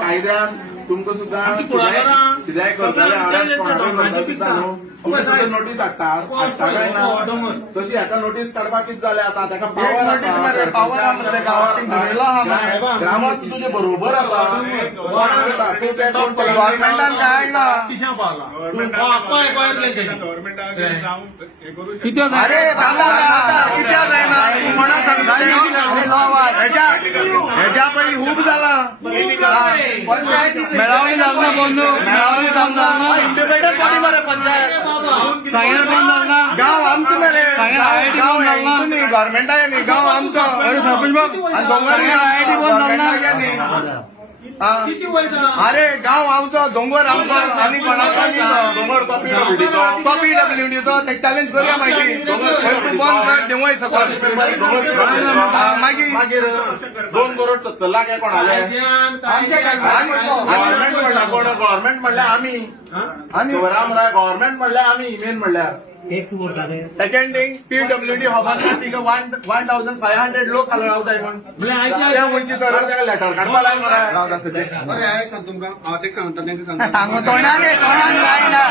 कायद्यान तुमकां सुद्दां कित्याक नोटीस हाडटा काय ना तशी हाका नोटीस काडपाक कितें जालें आतां ताका पावर ग्रामर तुजे बरोबर आसा गव्हर्मेंटान काय ना कित्याक हेच्या पयलीं खूब जाला मेळावळी जावना बंधू मेळावळी जावना इंडिपेंडंट बॉडी मरे पंचायत सांगेल बंद जावना गांव आमचो मरे आयआयटी बंद जावना तुम्ही गव्हर्मेंटाक न्ही गांव आमचो सरपंच बाब आनी दोंगर आयआयटी बंद जावना अरे गांव आमचो दोंगर आमचो आनी कोणाचो न्ही दोंगर तो पीडब्ल्यूडीचो ते चॅलेंज करूया मागीर तूं बंद कर देवय सकल मागीर 2 करोड 70 लाख हे कोणाले गव्हर्मेंट म्हणल्यार आमी गव्हर्मेंट म्हणल्यार आमी मेन म्हणल्यार सेकंड थिंग पीडब्ल्यूडी खबर ना तिका 1500 लोक रावताय म्हण त्या म्हणची तर लेटर काडपा लाय मरे हांव सांग तुमकां हांव तेका सांगता तेंका सांगता तोंडान जायना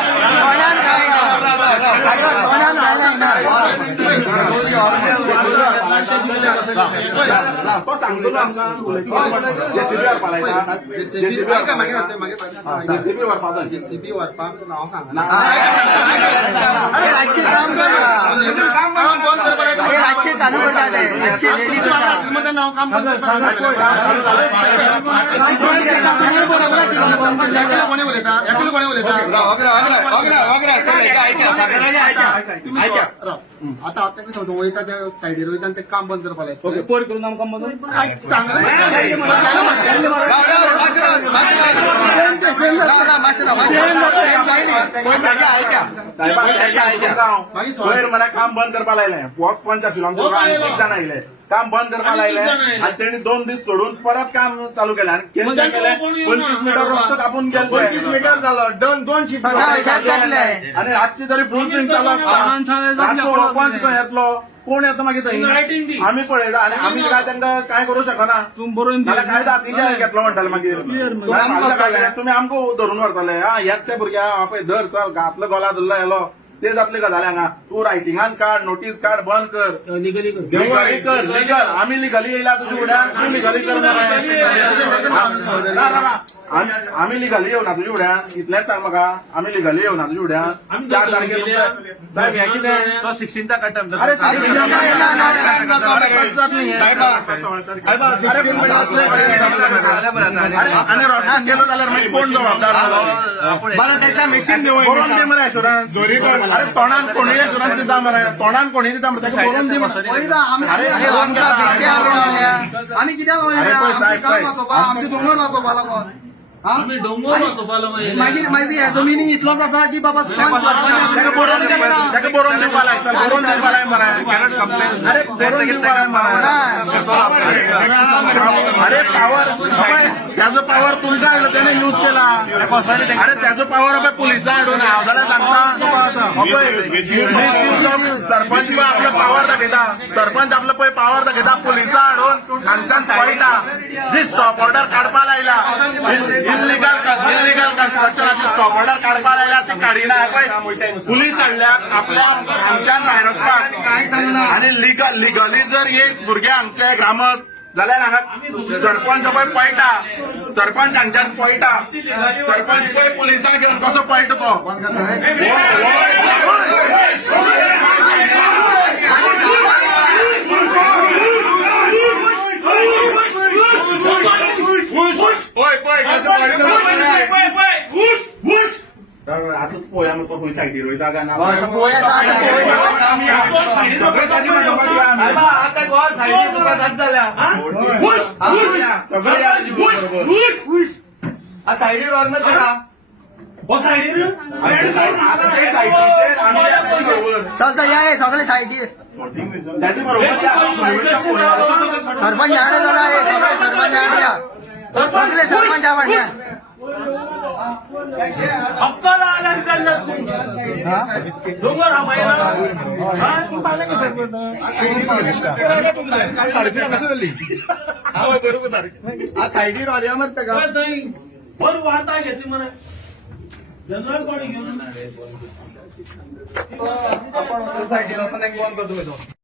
तो सांगतो आमकां जेसीबी व्हरपा लायता जेसीबी व्हरपाक हांव सांगना अच्छे काम कर अच्छे चालू करता है अच्छे डेली नाव काम आता वयता त्या सायडीर वयता ते काम बंद करपा लायता पोर करून आमकां काम बंद मरे काम बंद करपा लायलें वॉक पंच आशिल्लो आमचो एक जाण आयले काम बंद करपा लायलें आनी तेणी 2 दीस सोडून परत काम चालू केलें आनी केन्ना केलें 25 मीटर रस्तो कापून गेले 25 मीटर जालो 2 शिफ्ट आनी रातची तरी फुल स्विंग चालू आसता येतलो कोण येता मागीर थंय आमी पळयता आनी आमी काय तांकां काय करूं शकना जाल्यार काय जातीचे घेतलो म्हणटाले मागीर तुमी आमकां धरून व्हरतले हेच ते भुरग्या पळय धर चल घातलो गोला धरलो येलो ते जातले गजाली हांगा तूं रायटिंगान काड नोटीस काड बंद कर लिगली कर लिगल आमी लिगली येयला तुजे फुड्यान तूं लिगली कर आमी लिगली येवना तुजे फुड्यान इतलेंच सांग म्हाका आमी लिगली येवना तुजे फुड्यान 4 तारखेर साहेब हें कितें तो 16 काडटा अरे आनी रोखडें गेलो जाल्यार मागीर कोण जबाबदार बरें तेका मेशीन देवय मरे एश्युरन्स अरे तोंडान कोणी एश्युरन्स दिता मरे तोंडान कोणी दिता मरे तेका बरोवन दी आमी कित्याक आमचे दोंगर वाचोवपा लागून आमी डोंगर वाचोवपालो मागीर हे जमिनीक इतलोच आसा की बाबा तेका बरोवन दिवपा लाय मरे अरे बरोवन दिवपा अरे पावर त्याचो पावर तुमकां हाडलो तेणे यूज केला अरे त्याचो पावर पळय पुलिसां हाडून हांव जाल्यार सांगता सरपंच पळय आपलो पावर दाखयता सरपंच आपलो पळय पावर दाखयता पुलिसां हाडून हांगच्यान पळयता जी स्टॉप ऑर्डर काडपा लायला इल्लीगल कन्स्ट्रक्शनाची स्टॉप ऑर्डर काडपा लायल्या ती काडिना पळय पुलीस हाडल्यात आपल्या हांगच्यान भायर वचपाक आनी लिगली जर एक भुरगे आमचे ग्रामस्थ जाल्यार हांगा सरपंच पळय पळयता सरपंच हांगच्यान पळयता सरपंच पळय पुलिसांक घेवन कसो पळयता तो आताच पोया मग तो सायडीर वयता काय ना सायडीर व्हरना तेका चलता या सगळे सायडीर सरपंच हाडे सगळे सरपंच हाडया सगळे सरपंच आवडल्या हक्काला आला चालला तू डोंगर हा महिला सायडी रॉरिया मरता का नाही बरं वार्ता घेतली मला जनरल कोणी घेऊन आपण सायडीला असताना एक बंद करतो